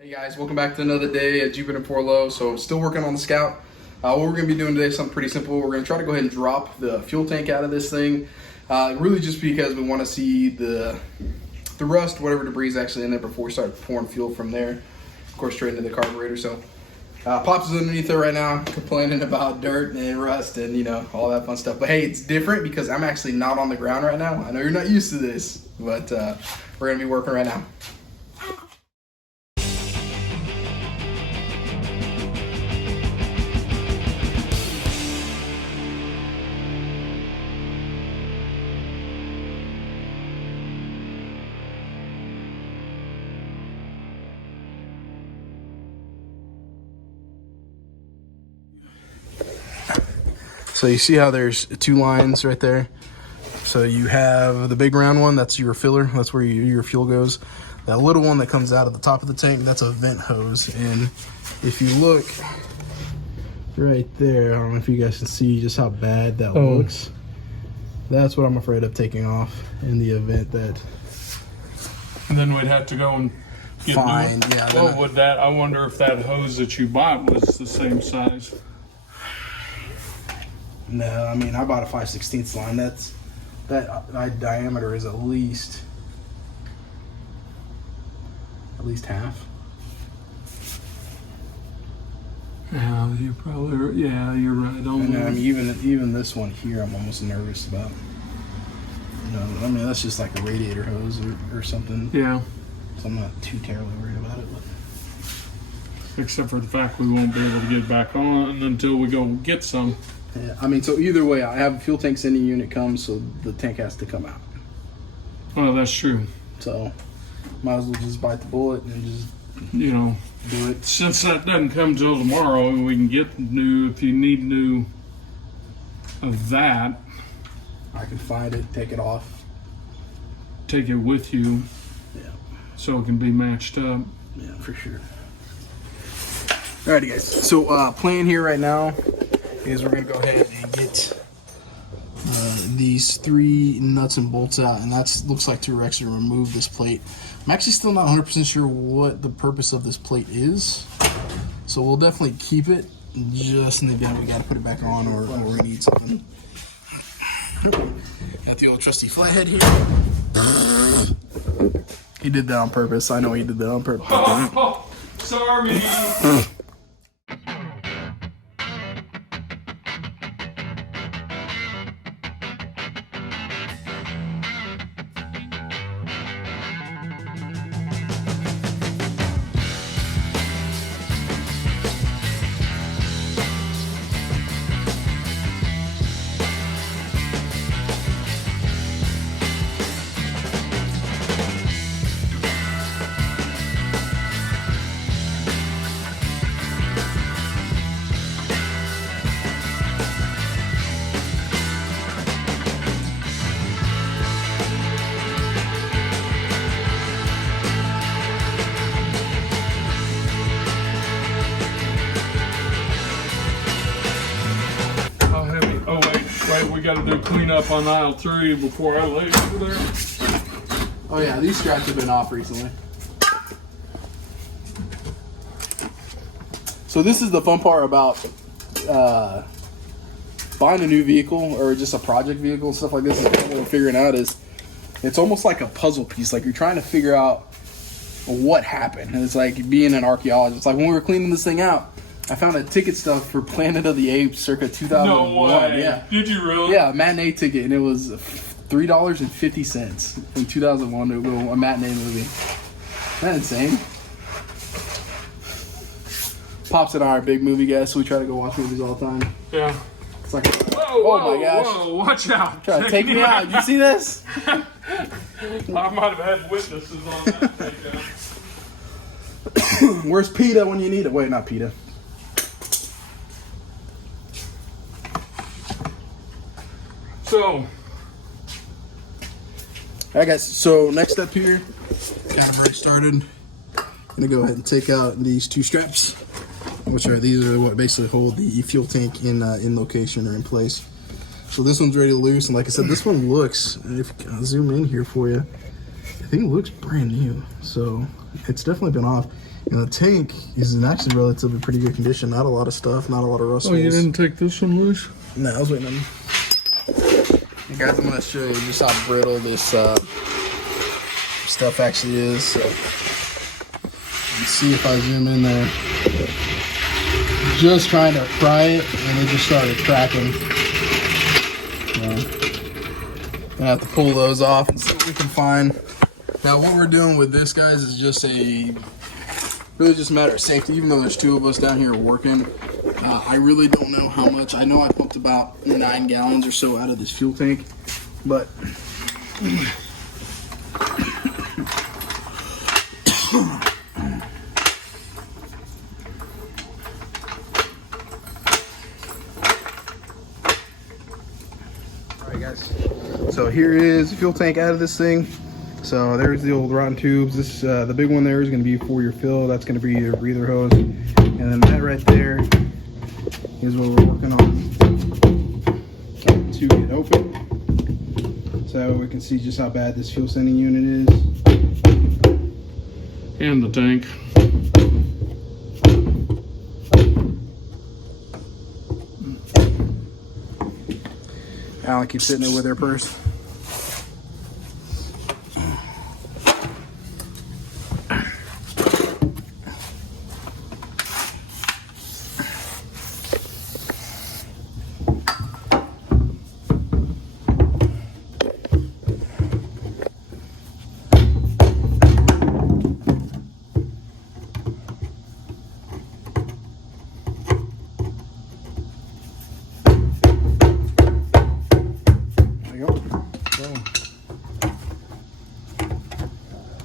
Hey guys, welcome back to another day at Jupiter Porlo. So still working on the Scout. What we're going to be doing today is something pretty simple. We're going to try to go ahead and drop the fuel tank out of this thing. Really just because we want to see the rust, whatever debris is actually in there before we start pouring fuel from there. Of course, straight into the carburetor. So Pops is underneath it right now, complaining about dirt and rust and, you know, all that fun stuff. But hey, it's different because I'm actually not on the ground right now. I know you're not used to this, but we're going to be working right now. So you see how there's two lines right there? So you have the big round one, that's your filler, that's where your fuel goes. That little one that comes out at the top of the tank, that's a vent hose. And if you look right there, I don't know if you guys can see just how bad that looks. That's what I'm afraid of taking off in the event that... And then we'd have to go and get find, new. yeah. Well, would that? I wonder if that hose that you bought was the same size. No, I mean, I bought a 5/16 line. That diameter is at least half. Yeah, you probably. Yeah, you're right. And I mean, even this one here, I'm almost nervous about. No, I mean that's just like a radiator hose or something. Yeah. So I'm not too terribly worried about it. But. Except for the fact we won't be able to get back on until we go get some. Yeah, I mean, so either way, I have a fuel tank sending unit comes, so the tank has to come out. Well, that's true. So might as well just bite the bullet and just do it. Since that doesn't come till tomorrow, we can get new if you need new of that. I can find it, take it off. Take it with you. Yeah. So it can be matched up. Yeah, for sure. Alrighty, guys. So plan here right now is we're gonna go ahead and get these 3 nuts and bolts out, and that looks like to actually remove this plate. I'm actually still not 100% sure what the purpose of this plate is, so we'll definitely keep it just in the event we gotta put it back on or we need something. Got the old trusty flathead here. He did that on purpose. I know he did that on purpose. Oh, sorry. We got to do cleanup on aisle 3 before I lay over there. Oh yeah, these straps have been off recently. So this is the fun part about buying a new vehicle or just a project vehicle and stuff like this. Is what we're figuring out is it's almost like a puzzle piece. Like you're trying to figure out what happened. And it's like being an archaeologist. Like when we were cleaning this thing out, I found a ticket stub for Planet of the Apes circa 2001. No way. Yeah. Did you really? Yeah, a matinee ticket, and it was $3.50 in 2001 to go a matinee movie. Isn't that insane? Pops and I are big movie guys, so we try to go watch movies all the time. Yeah. It's like, whoa, my gosh. Whoa, watch out. Try to take me out. You see this? I might have had witnesses on that takedown. Where's PETA when you need it? Wait, not PETA. So, alright guys, so next step here, got already started. I'm gonna go ahead and take out these 2 straps, which are what basically hold the fuel tank in location or in place. So this one's ready to loose, and like I said, this one looks, if I zoom in here for you, I think it looks brand new. So it's definitely been off. And the tank is in actually relatively pretty good condition. Not a lot of stuff, not a lot of rust. Oh, you didn't take this one loose? No, I was waiting on you. Hey guys, I'm going to show you just how brittle this stuff actually is. So, let's see if I zoom in there. Just trying to pry it, and it just started cracking. Gonna have to pull those off and see what we can find. Now, what we're doing with this, guys, is just really just a matter of safety. Even though there's 2 of us down here working, I really don't know how much. I know I pumped about 9 gallons or so out of this fuel tank, but Alright guys, so here is the fuel tank out of this thing. So there's the old rotten tubes. This the big one there is going to be for your fill. That's going to be your breather hose, and then that right there is what we're working on to get open, so we can see just how bad this fuel sending unit is. And the tank. Alan keeps hitting it with her purse.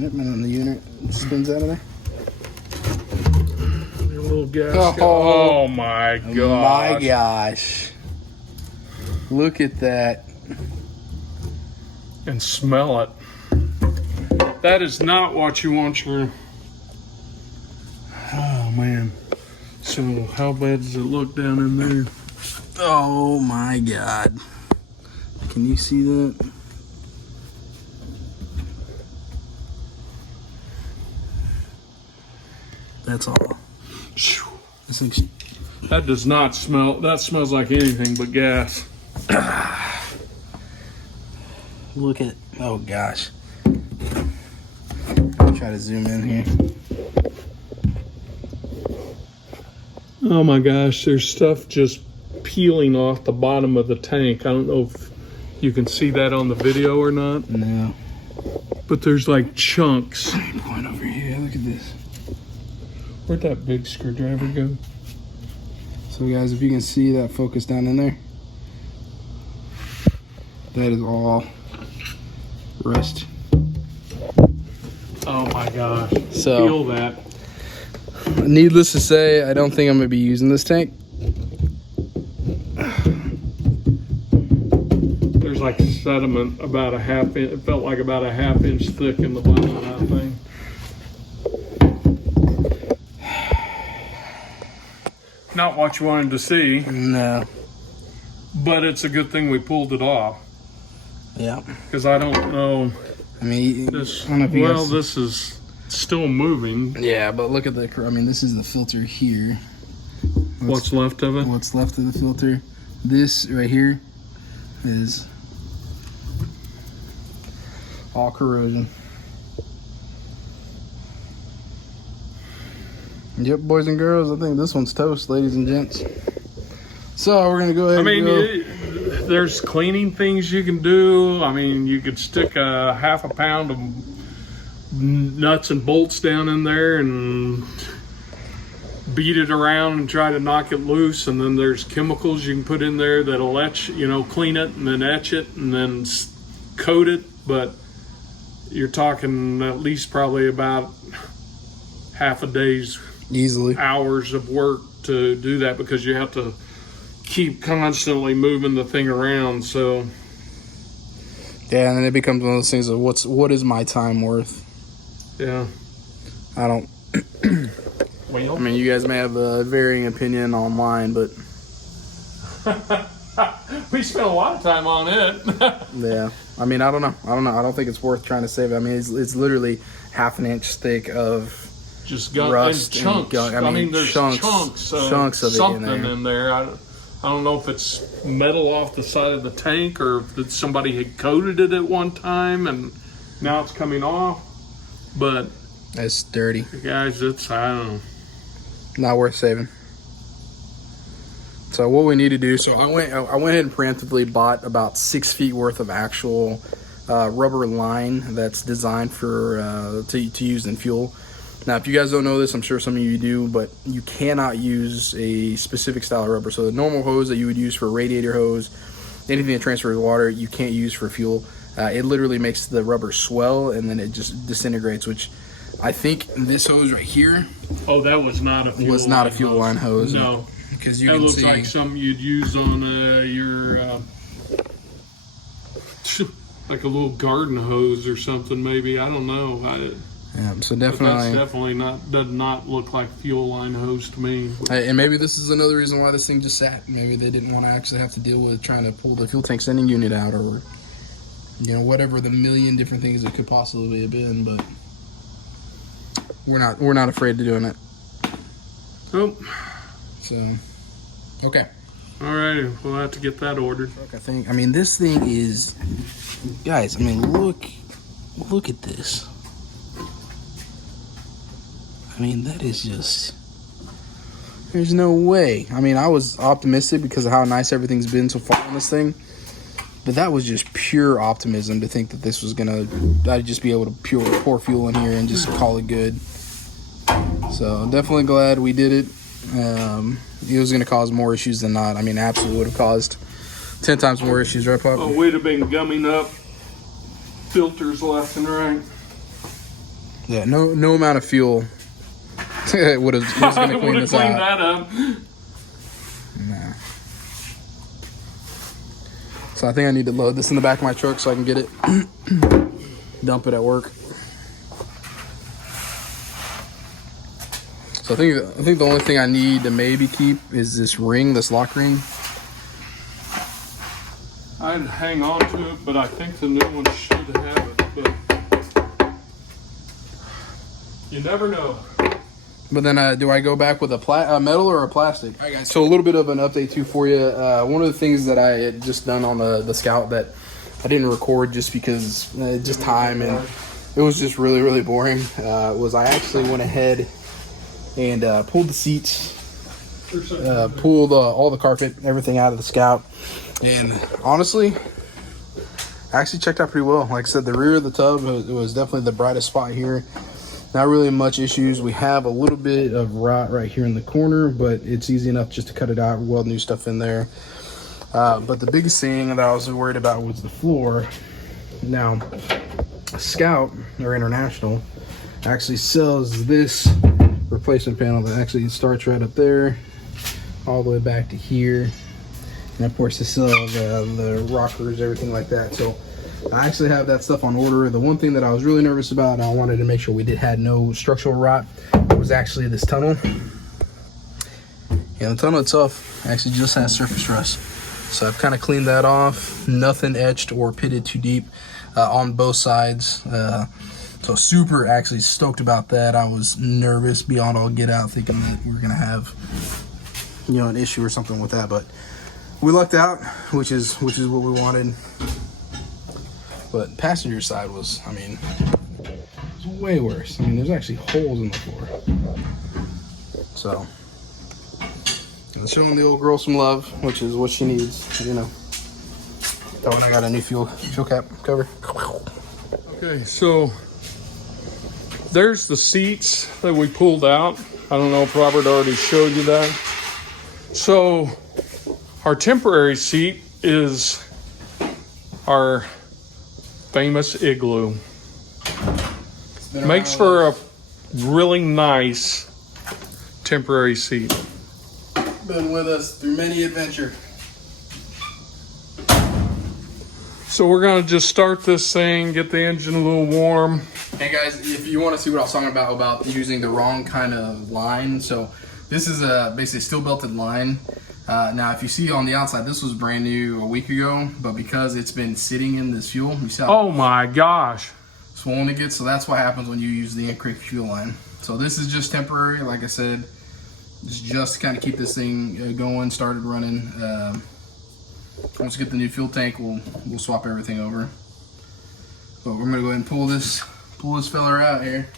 Yep, and then the unit spins out of there. Your little gas. Oh my gosh. My gosh. Look at that. And smell it. That is not what you want your... Oh man. So how bad does it look down in there? Oh my God. Can you see that? That's all. This thing's... That does not smell, that smells like anything but gas. Look at, oh gosh. Try to zoom in here. Oh my gosh, there's stuff just peeling off the bottom of the tank. I don't know if you can see that on the video or not. No. But there's like chunks. Point over here, look at this. Where'd that big screwdriver go? So guys, if you can see that focus down in there, that is all rust. Oh my gosh. So, feel that. Needless to say, I don't think I'm gonna be using this tank. There's like sediment about a half inch, it felt like about a half-inch thick in the bottom of that thing. Not what you wanted to see, No. but it's a good thing we pulled it off. Yeah. Because I don't know, I mean, this, I don't know if you well, guys... this is still moving. Yeah, but look at the, I mean, this is the filter here. What's left of it? What's left of the filter. This right here is all corrosion. Yep, boys and girls, I think this one's toast, ladies and gents. So we're gonna go ahead. I mean, and there's cleaning things you can do. I mean, you could stick a half a pound of nuts and bolts down in there and beat it around and try to knock it loose. And then there's chemicals you can put in there that'll etch, you know, clean it and then etch it and then coat it. But you're talking at least probably about half a day's easily hours of work to do that, because you have to keep constantly moving the thing around. So yeah, and then it becomes one of those things of what is my time worth? yeah, I don't. well, I mean, you guys may have a varying opinion online, but we spent a lot of time on it. yeah, I mean, I don't know. I don't think it's worth trying to save it. I mean, it's literally half an inch thick of just got Rust and chunks. and gunk. I mean, there's chunks of something it in there. I don't know if it's metal off the side of the tank or if somebody had coated it at one time and now it's coming off. But It's dirty. guys, I don't know. Not worth saving. So what we need to do, so I went ahead and preemptively bought about 6 feet worth of actual rubber line that's designed for to use in fuel. Now, if you guys don't know this, I'm sure some of you do, but you cannot use a specific style of rubber. So the normal hose that you would use for a radiator hose, anything that transfers water, you can't use for fuel. It literally makes the rubber swell and then it just disintegrates, which I think this hose right here Oh, that was not a fuel was not a line fuel line hose. No. Because you That can looks see, like something you'd use on your like a little garden hose or something, maybe. I don't know. so But that's definitely. definitely does not look like fuel line hose to me. And maybe this is another reason why this thing just sat. Maybe they didn't want to actually have to deal with trying to pull the fuel tank sending unit out, or whatever the million different things it could possibly have been. But we're not afraid of doing it. Oh, So okay. all right. We'll have to get that ordered. I think. I mean, this thing is, guys. I mean, look at this. I mean, that is just. There's no way. I mean, I was optimistic because of how nice everything's been so far on this thing, but that was just pure optimism to think that this was I'd just be able to pour fuel in here and just call it good. So definitely glad we did it. It was going to cause more issues than not. I mean, absolutely would have caused 10 times more issues, right, Pop? Oh, we'd have been gumming up filters left and right. Yeah, no amount of fuel was going to clean this cleaned out. that up. Nah. So I think I need to load this in the back of my truck so I can get it, dump it at work. So I think the only thing I need to maybe keep is this ring, this lock ring. I'd hang on to it, but I think the new one should have it. But you never know. But then do I go back with a metal or a plastic? All right, guys. So a little bit of an update too for you. One of the things that I had just done on the Scout that I didn't record just because just time and it was just really, really boring, was I actually went ahead and pulled the seats, pulled all the carpet, everything out of the Scout. And honestly, actually checked out pretty well. Like I said, the rear of the tub, it was definitely the brightest spot here. Not really much issues. We have a little bit of rot right here in the corner, but it's easy enough just to cut it out, weld new stuff in there. But the biggest thing that I was worried about was the floor. Now, Scout, or International, actually sells this replacement panel that actually starts right up there, all the way back to here. And of course, they sell the rockers, everything like that. So I actually have that stuff on order. The one thing that I was really nervous about, and I wanted to make sure we had no structural rot, was actually this tunnel. Yeah, the tunnel itself actually just has surface rust. So I've kind of cleaned that off. Nothing etched or pitted too deep on both sides. So super actually stoked about that. I was nervous beyond all get out, thinking that we were gonna have an issue or something with that, but we lucked out, which is what we wanted. But passenger side was, I mean, it was way worse. I mean, there's actually holes in the floor. So, and showing the old girl some love, which is what she needs, Oh, and I got a new fuel cap cover. Okay, so there's the seats that we pulled out. I don't know if Robert already showed you that. So our temporary seat is our famous Igloo. Makes for a really nice temporary seat. Been with us through many adventures. So we're gonna just start this thing, get the engine a little warm. Hey guys, if you want to see what I was talking about using the wrong kind of line, so this is basically a steel belted line. Now, if you see on the outside, this was brand new a week ago, but because it's been sitting in this fuel, you see how Oh my gosh. swollen it gets. So that's what happens when you use the incorrect fuel line. So this is just temporary, like I said, just to kind of keep this thing going, started running. Once we get the new fuel tank, we'll swap everything over. But we're gonna go ahead and pull this fella out here.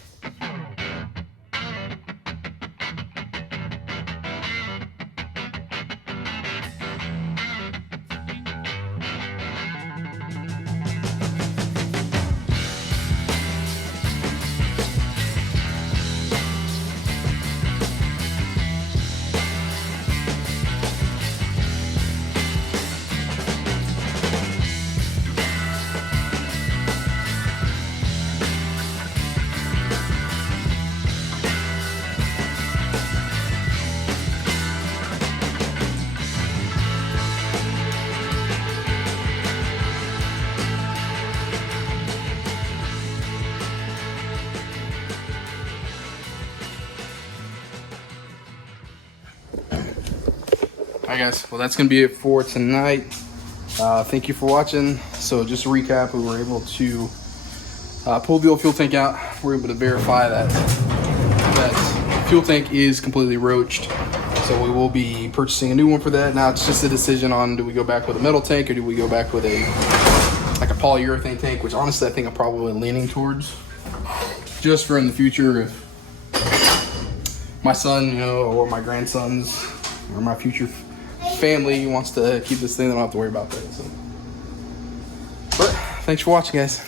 Alright guys, well that's going to be it for tonight. Thank you for watching. So just to recap, we were able to pull the old fuel tank out. We're able to verify that fuel tank is completely roached. So we will be purchasing a new one for that. Now it's just a decision on, do we go back with a metal tank or do we go back with a polyurethane tank, which honestly I think I'm probably leaning towards, just for in the future if my son, or my grandsons or my future family wants to keep this thing, they don't have to worry about that. So, but thanks for watching, guys.